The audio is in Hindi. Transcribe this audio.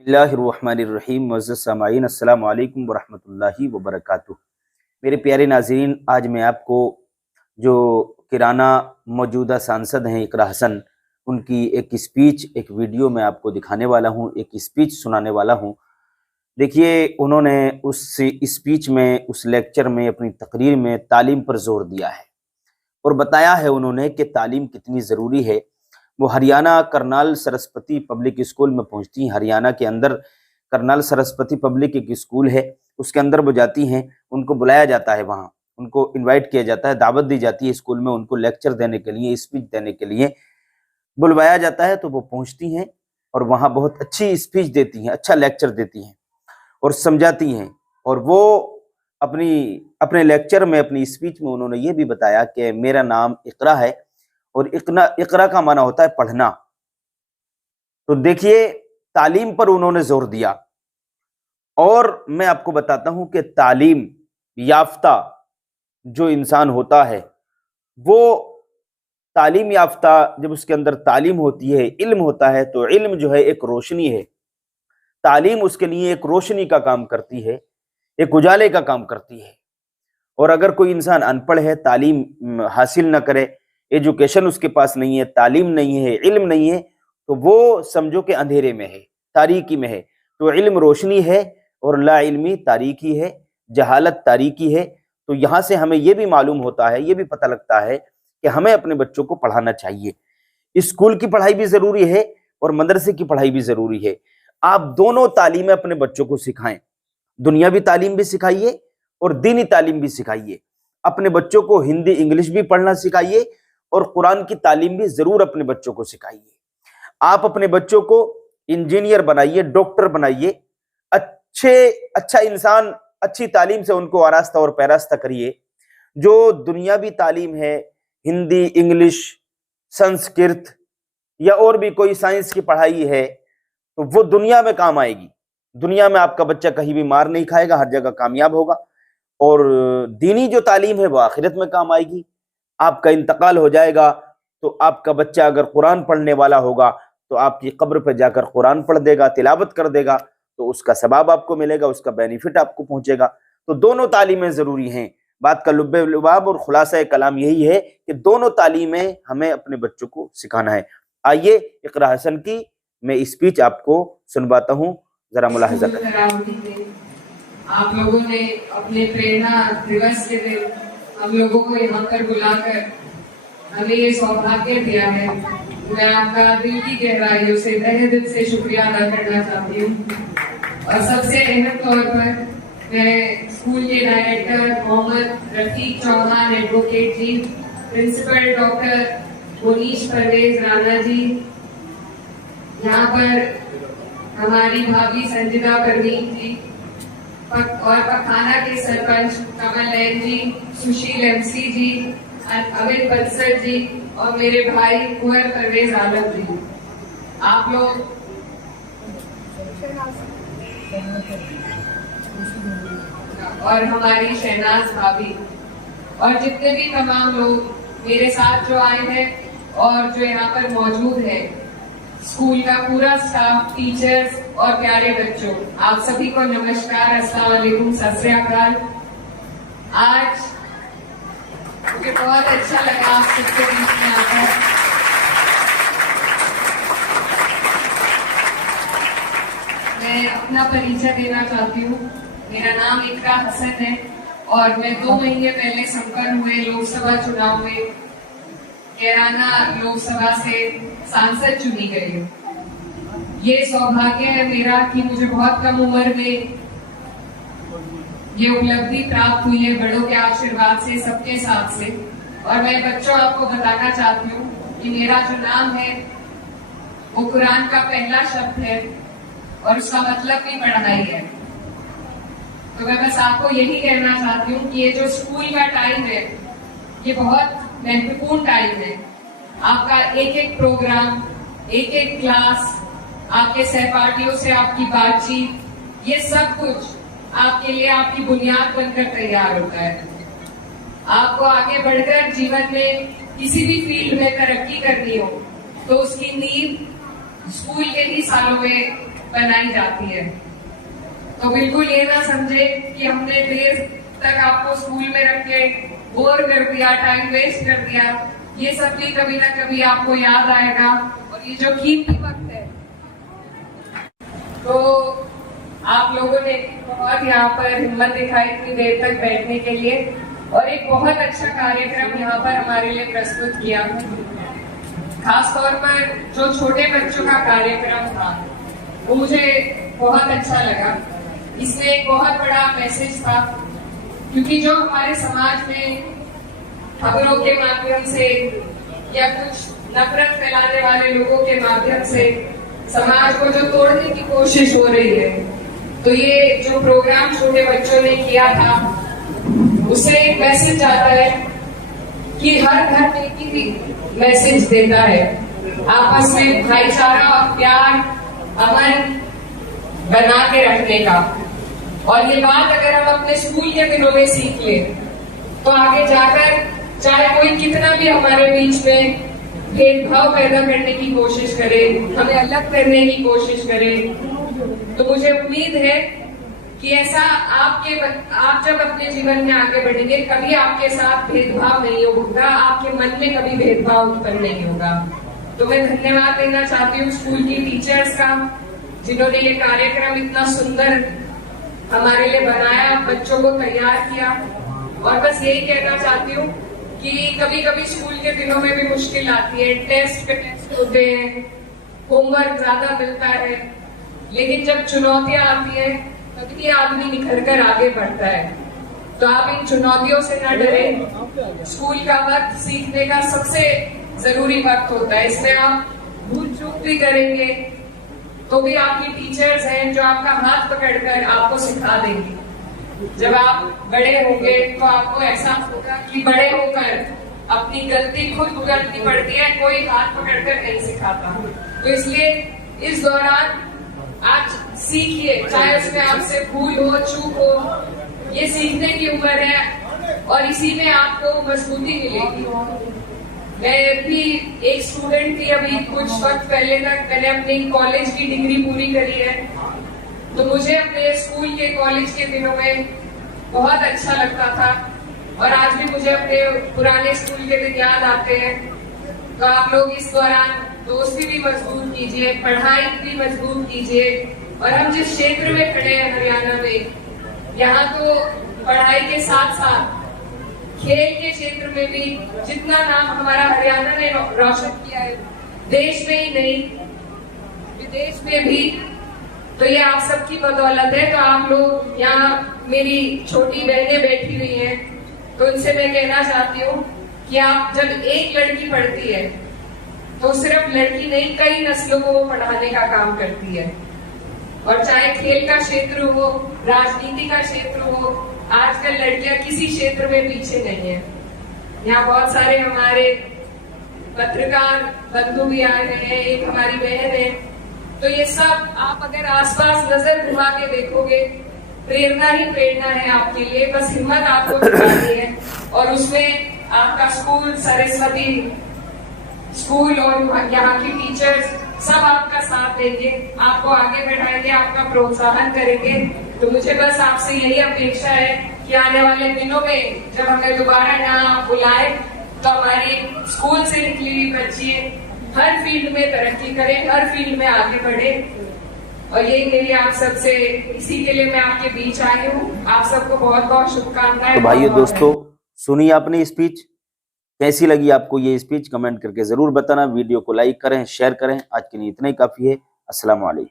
बिस्मिल्लाहिर्रहमानिर्रहीम। मुअज़्ज़ज़ सामाईन, अस्सलामु अलैकुम वरहमतुल्लाहि वबरकातुहू। मेरे प्यारे नाज़रीन, आज मैं आपको जो किराना मौजूदा सांसद हैं इकरा हसन, उनकी एक स्पीच, एक वीडियो मैं आपको दिखाने वाला हूँ, एक स्पीच सुनाने वाला हूँ। देखिए, उन्होंने उस स्पीच में, उस लेक्चर में, अपनी तकरीर में तालीम पर जोर दिया है और बताया है उन्होंने कि तालीम कितनी ज़रूरी है। वो हरियाणा करनाल सरस्वती पब्लिक स्कूल में पहुंचती हैं। हरियाणा के अंदर करनाल सरस्वती पब्लिक एक स्कूल है, उसके अंदर वो जाती हैं। उनको बुलाया जाता है, वहाँ उनको इनवाइट किया जाता है, दावत दी जाती है स्कूल में, उनको लेक्चर देने के लिए, स्पीच देने के लिए बुलवाया जाता है। तो वो पहुंचती हैं और वहाँ बहुत अच्छी स्पीच देती हैं, अच्छा लेक्चर देती हैं और समझाती हैं। और वो अपने लेक्चर में, अपनी स्पीच में उन्होंने ये भी बताया कि मेरा नाम इकरा है और इकरा का माना होता है पढ़ना। तो देखिए, तालीम पर उन्होंने जोर दिया। और मैं आपको बताता हूं कि तालीम याफ्ता जो इंसान होता है, वो तालीम याफ्ता, जब उसके अंदर तालीम होती है, इल्म होता है, तो इल्म जो है एक रोशनी है। तालीम उसके लिए एक रोशनी का काम करती है, एक उजाले का काम करती है। और अगर कोई इंसान अनपढ़ है, तालीम हासिल ना करे, एजुकेशन उसके पास नहीं है, तालीम नहीं है, इल्म नहीं है, तो वो समझो कि अंधेरे में है, तारीकी में है। तो इल्म रोशनी है और ला इल्मी तारीकी है, जहालत तारीकी है। तो यहाँ से हमें ये भी मालूम होता है, ये भी पता लगता है कि हमें अपने बच्चों को पढ़ाना चाहिए। स्कूल की पढ़ाई भी जरूरी है और मदरसे की पढ़ाई भी जरूरी है। आप दोनों तालीमें अपने बच्चों को सिखाएं, दुनियावी तालीम भी सिखाइए और दीनी तालीम भी सिखाइए। अपने बच्चों को हिंदी इंग्लिश भी पढ़ना सिखाइए और कुरान की तालीम भी जरूर अपने बच्चों को सिखाइए। आप अपने बच्चों को इंजीनियर बनाइए, डॉक्टर बनाइए, अच्छा इंसान, अच्छी तालीम से उनको आरास्ता और पैरास्ता करिए। जो दुनियावी तालीम है, हिंदी इंग्लिश संस्कृत या और भी कोई साइंस की पढ़ाई है, तो वो दुनिया में काम आएगी। दुनिया में आपका बच्चा कहीं भी मार नहीं खाएगा, हर जगह कामयाब होगा। और दीनी जो तालीम है वो आखिरत में काम आएगी। आपका इंतकाल हो जाएगा तो आपका बच्चा अगर कुरान पढ़ने वाला होगा तो आपकी कब्र पर जाकर कुरान पढ़ देगा, तिलावत कर देगा, तो उसका सवाब आपको मिलेगा, उसका बेनिफिट आपको पहुंचेगा। तो दोनों तालीमें जरूरी हैं। बात का लुब्बे लुबाब और खुलासा कलाम यही है कि दोनों तालीमें हमें अपने बच्चों को सिखाना है। आइए इकरा हसन की मैं स्पीच आपको सुनवाता हूँ, जरा मुलाहिजा करें। आप लोगों ने अपने प्रेरणा दिवस के दिन हम लोगों को यहाँ पर बुलाकर हमें ये सौभाग्य दिया है। मैं आपका दिल की गहराइयों से, तहे दिल से शुक्रिया अदा करना चाहती हूँ। और सबसे अहम तौर पर मैं स्कूल के डायरेक्टर मोहम्मद रफीक चौहान एडवोकेट जी, प्रिंसिपल डॉक्टर मोनीश परवेज राणा जी, यहाँ पर हमारी भाभी संजिदा परवीन जी और पखाना के सरपंच कमल नयन जी, सुशील एमसी जी, अमित बंसर जी और मेरे भाई कुंवर परवेज आलम जी, आप लोग और हमारी शहनाज भाभी और जितने भी तमाम लोग मेरे साथ जो आए हैं और जो यहाँ पर मौजूद है, स्कूल का पूरा स्टाफ, टीचर्स और प्यारे बच्चों, आप सभी को नमस्कार, अस्सलाम वालेकुम, सत श्री अकाल। आज मुझे बहुत अच्छा लगा आप सबके बीच में आकर। मैं अपना परिचय देना चाहती हूँ। मेरा नाम इकरा हसन है और मैं 2 महीने पहले संपन्न हुए लोकसभा चुनाव में किराना लोकसभा से सांसद चुनी गई हूँ। ये सौभाग्य है मेरा कि मुझे बहुत कम उम्र में ये उपलब्धि प्राप्त हुई है, बड़ों के आशीर्वाद से, सबके साथ से। और मैं बच्चों आपको बताना चाहती हूँ कि मेरा जो नाम है वो कुरान का पहला शब्द है और उसका मतलब भी पढ़ाई है। तो मैं बस आपको यही कहना चाहती हूँ कि ये जो स्कूल का टाइम है ये बहुत महत्वपूर्ण टाइम है। आपका एक एक प्रोग्राम, एक एक क्लास, आपके सहपाठियों से आपकी बातचीत, ये सब कुछ आपके लिए आपकी बुनियाद बनकर तैयार होता है। आपको आगे बढ़कर जीवन में किसी भी फील्ड में तरक्की करनी हो तो उसकी नींव स्कूल के ही सालों में बनाई जाती है। तो बिल्कुल ये ना समझे कि हमने देर तक आपको स्कूल में रख के बोर कर दिया, टाइम वेस्ट कर दिया। ये सब भी कभी ना कभी आपको याद आएगा। और ये जो कीमती वक्त है, तो आप लोगों ने बहुत यहाँ पर हिम्मत दिखाई इतनी देर तक बैठने के लिए, और एक बहुत अच्छा कार्यक्रम यहाँ पर हमारे लिए प्रस्तुत किया। खास तौर पर जो छोटे बच्चों का कार्यक्रम था वो मुझे बहुत अच्छा लगा। इसमें एक बहुत बड़ा मैसेज था, क्योंकि जो हमारे समाज में खबरों के माध्यम से या कुछ नफरत फैलाने वाले लोगों के माध्यम से समाज को जो तोड़ने की कोशिश हो रही है, तो ये जो प्रोग्राम छोटे बच्चों ने किया था उससे एक मैसेज आता है कि हर घर में एक ही मैसेज देता है, आपस में भाईचारा, प्यार, अमन बना के रखने का। और ये बात अगर हम अपने स्कूल के दिनों में सीख ले तो आगे जाकर चाहे कोई कितना भी हमारे बीच में भेदभाव पैदा करने की कोशिश करे, हमें अलग करने की कोशिश करे, तो मुझे उम्मीद है कि ऐसा आप जब अपने जीवन में आगे बढ़ेंगे कभी आपके साथ भेदभाव नहीं होगा, आपके मन में कभी भेदभाव उत्पन्न नहीं होगा। तो मैं धन्यवाद देना चाहती हूँ स्कूल की टीचर्स का, जिन्होंने ये कार्यक्रम इतना सुंदर हमारे लिए बनाया, बच्चों को तैयार किया। और बस यही कहना चाहती हूँ कि कभी कभी स्कूल के दिनों में भी मुश्किल आती है, टेस्ट पे टेस्ट होते हैं, होमवर्क ज्यादा मिलता है, लेकिन जब चुनौतियां आती है तभी आदमी निखर कर आगे बढ़ता है। तो आप इन चुनौतियों से न डरें। स्कूल का वक्त सीखने का सबसे जरूरी वक्त होता है। इसमें आप भूल चूक भी करेंगे तो भी आपकी टीचर्स हैं जो आपका हाथ पकड़कर आपको सिखा देंगी। जब आप बड़े होंगे तो आपको एहसास होगा कि बड़े होकर अपनी गलती खुद भुगतनी पड़ती है, कोई हाथ पकड़कर नहीं सिखाता। तो इसलिए इस दौरान आज सीखिए, चाहे उसमें आपसे भूल हो, चूक हो, ये सीखने की उम्र है और इसी में आपको मजबूती मिलेगी। मैं भी एक स्टूडेंट थी, अभी कुछ वक्त पहले तक मैंने अपनी कॉलेज की डिग्री पूरी करी है, तो मुझे अपने स्कूल के कॉलेज के दिनों में बहुत अच्छा लगता था और आज भी मुझे अपने पुराने स्कूल के दिन याद आते हैं। तो आप लोग इस दौरान दोस्ती भी मजबूत कीजिए, पढ़ाई भी मजबूत कीजिए। और हम जिस क्षेत्र में खड़े हैं हरियाणा में, यहाँ तो पढ़ाई के साथ साथ खेल के क्षेत्र में भी जितना नाम हमारा हरियाणा ने रोशन किया है, देश में ही नहीं विदेश में भी, तो ये आप सबकी बदौलत है। तो आप लोग यहाँ, मेरी छोटी बहनें बैठी हुई हैं, तो उनसे मैं कहना चाहती हूँ कि आप जब एक लड़की पढ़ती है तो सिर्फ लड़की नहीं, कई नस्लों को वो पढ़ाने का काम करती है। और चाहे खेल का क्षेत्र हो, राजनीति का क्षेत्र हो, आजकल लड़कियां किसी क्षेत्र में पीछे नहीं है। यहाँ बहुत सारे हमारे पत्रकार बंधु भी आए हैं, एक हमारी बहन है। तो ये सब आप अगर आसपास नजर घुमा के देखोगे, प्रेरणा ही प्रेरणा है आपके लिए। बस हिम्मत आपको जुटानी है और उसमें आपका स्कूल, सरस्वती स्कूल और यहाँ की टीचर्स सब आपका साथ देंगे, आपको आगे बढ़ाएंगे, आपका प्रोत्साहन करेंगे। तो मुझे बस आपसे यही अपेक्षा है कि आने वाले दिनों में जब हमें दोबारा यहाँ बुलाए तो हमारी स्कूल से निकली हुई बच्ची हर फील्ड में तरक्की करें, हर फील्ड में आगे बढ़े। और यही मेरी आप सबसे, इसी के लिए मैं आपके बीच आई हूँ। आप सबको बहुत बहुत शुभकामनाएं। तो भाइयों दोस्तों, सुनिए आपने स्पीच, कैसी लगी आपको ये स्पीच? कमेंट करके जरूर बताना। वीडियो को लाइक करें, शेयर करें। आज के लिए इतना ही काफी है। अस्सलाम वालेकुम।